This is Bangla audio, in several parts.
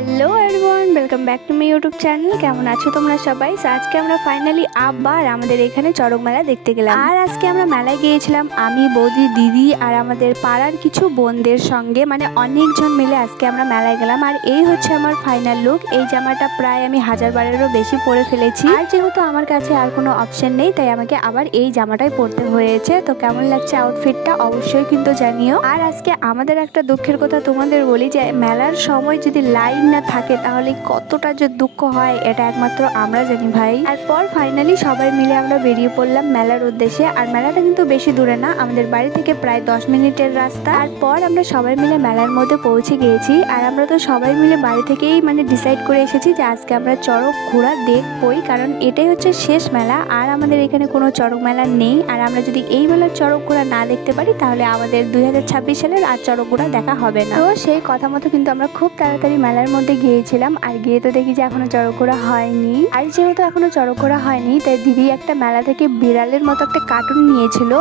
Hello everyone, welcome back to my YouTube channel. কেমন আছো তোমরা সবাই? আজকে আমরা ফাইনালি আবার আমাদের এখানে চড়ক মেলা দেখতে গেলাম। আর আজকে আমরা মেলায় গিয়েছিলাম আমি, বৌদি, দিদি আর আমাদের পাড়ার কিছু বোনদের সঙ্গে, মানে অনেকজন মিলে আজকে আমরা মেলায় গেলাম। আর এই হচ্ছে আমার ফাইনাল লুক। এই জামাটা প্রায় আমি 1000 বারেরও বেশি পরে ফেলেছি। আর যেহেতু আমার কাছে আর কোনো অপশন নেই, তাই আমাকে আবার এই জামাটাই পরতে হয়েছে। তো কেমন লাগছে আউটফিটটা অবশ্যই কিন্তু জানিও। আর আজকে আমাদের একটা দুঃখের কথা তোমাদের বলি, যে মেলার সময় যদি লাইন না থাকে তাহলে কতটা যে দুঃখ হয় এটা একমাত্র আমরা জানি ভাই। আর পর ফাইনালি সবাই মিলে আমরা বেরিয়ে পড়লাম মেলার উদ্দেশ্যে। আর মেলাটা কিন্তু বেশি দূরে না, আমাদের বাড়ি থেকে প্রায় 10 মিনিটের রাস্তা। আর পর আমরা সবাই মিলে মেলার মধ্যে পৌঁছে গিয়েছি। আর আমরা তো সবাই মিলে বাড়ি থেকেই ডিসাইড করে এসেছি যে আজকে আমরা চড়ক ঘোড়া দেখবই, কারণ এটাই হচ্ছে শেষ মেলা। আর আমাদের এখানে কোনো চড়ক মেলা নেই। আর আমরা যদি এই মেলার চড়ক ঘোড়া না দেখতে পারি তাহলে আমাদের 2026 সালের আর চড়ক ঘোড়া দেখা হবে না। তো সেই কথা মতো কিন্তু আমরা খুব তাড়াতাড়ি মেলার মধ্যে গিয়েছিলাম। আর গিয়ে তো দেখি যে এখনো চড়ক ঘোড়া হয়নি। আর যেহেতু এখনো চড়ক ঘোড়া হয়নি, তাই দিদি একটা মেলা থেকে বিড়ালের মতো একটা কার্টুন নিয়েছিল,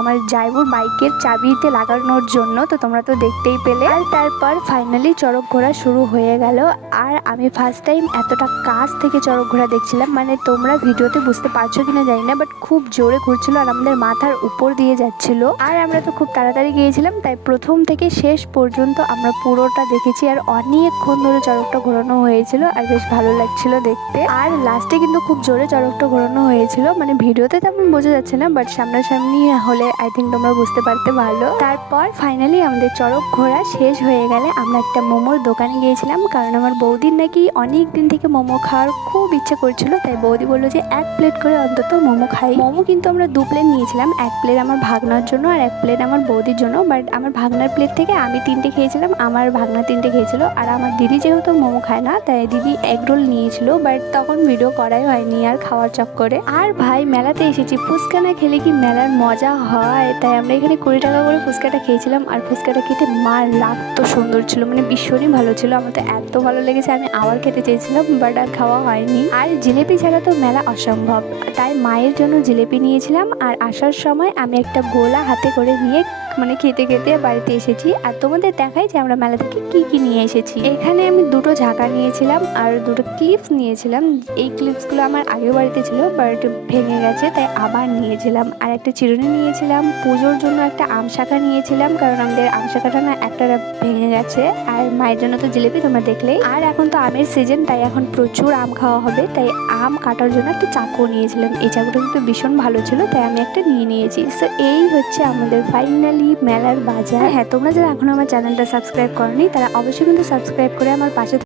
আমার জাইবুর বাইকের চাবিতে লাগানোর জন্য। তো তোমরা তো দেখতেই পেলে। আর তারপর ফাইনালি চড়ক ঘোড়া শুরু হয়ে গেল। আর আমি ফার্স্ট টাইম এতটা কাছ থেকে চড়ক ঘোড়া দেখছিলাম, তোমরা ভিডিওতে বুঝতে পারছো কিনা জানি না, বাট খুব জোরে ঘুরছিল আর আমাদের মাথার উপর দিয়ে যাচ্ছিল। আর আমরা তো খুব তাড়াতাড়ি গিয়েছিলাম, তাই প্রথম থেকে শেষ পর্যন্ত আমরা পুরোটা দেখেছি। আর অনেকক্ষণ ধরে চড়কটা ঘোরানো হয়েছিল আর বেশ ভালো লাগছিল দেখতে। আর লাস্টে কিন্তু খুব জোরে চড়কটা ঘোরানো হয়েছিল, ভিডিওতে তেমন বোঝা যাচ্ছে না, বাট সামনাসামনি হলে আই থিঙ্ক তোমরা বুঝতে পারতে ভালো। তারপর ফাইনালি আমাদের চড়ক ঘোরা শেষ হয়ে গেলে আমরা একটা মোমোর দোকানে গিয়েছিলাম, কারণ আমার বৌদির নাকি অনেক দিন থেকে মোমো খাওয়ার খুব ইচ্ছা করছিল। তাই বৌদি বললো যে 1 প্লেট করে অন্তত মোমো খাই। মোমো কিন্তু আমরা 2 প্লেট নিয়েছিলাম, 1 প্লেট আমার ভাগনার জন্য আর 1 প্লেট আমার বৌদির জন্য। বাট আমার ভাগনার প্লেট থেকে আমি 3টে খেয়েছিলাম, আমার ভাগনা 3টে খেয়েছিল। আর আমার দিদি যেহেতু মোমো খায় না, তাই দিদি এগ রোল নিয়েছিল, বাট তখন ভিডিও করাই হয়নি আর খাওয়ার চক্করে। আর ভাই মেলাতে এসেছি, ফুচকা না খেলে কি মেলার মজা হয়? তাই আমরা এখানে 20 টাকা করে ফুচকাটা খেয়েছিলাম। আর ফুচকাটা খেতে মার লাগতো সুন্দর ছিল, ভীষণই ভালো ছিল। আমার তো এত ভালো লেগেছে, আমি আবার খেতে চেয়েছিলাম, বাট আর খাওয়া হয়নি। আর জিলেপি ছাড়া তো মেলা অসম্ভব, তাই মায়ের জন্য জিলেপি নিয়েছিলাম। আর আসার সময় আমি একটা গোলা হাতে করে নিয়ে খেতে খেতে বাড়িতে এসেছি। আর তোমাদের দেখাই যে আমরা মেলা থেকে কি কি নিয়ে এসেছি। এখানে আমি 2টো ঝাঁকা নিয়েছিলাম আর 2টো ক্লিপস নিয়েছিলাম। এই ক্লিপসগুলো আমার আগের বাড়িতে ছিল, বাট ভেঙে গেছে, তাই আবার নিয়েছিলাম। আর একটা চিরুনি নিয়েছিলাম, পুজোর জন্য একটা আম শাখা নিয়েছিলাম, কারণ আমাদের আম শাখাটা না একটা ভেঙে গেছে। আর মায়ের জন্য তো জিলেপি তোমরা দেখলেই। আর এখন তো আমের সিজন, তাই এখন প্রচুর আম খাওয়া হবে, তাই আম কাটার জন্য একটা চাকু নিয়েছিলাম। এই চাকুটা কিন্তু ভীষণ ভালো ছিল, তাই আমি একটা নিয়ে নিয়েছি। সো এই হচ্ছে আমাদের ফাইনালি মেলার বাজার। হ্যাঁ, তোমরা যারা এখনো আমার চ্যানেলটা সাবস্ক্রাইব করনি তারা অবশ্যই কিন্তু সাবস্ক্রাইব করে আমার পাশে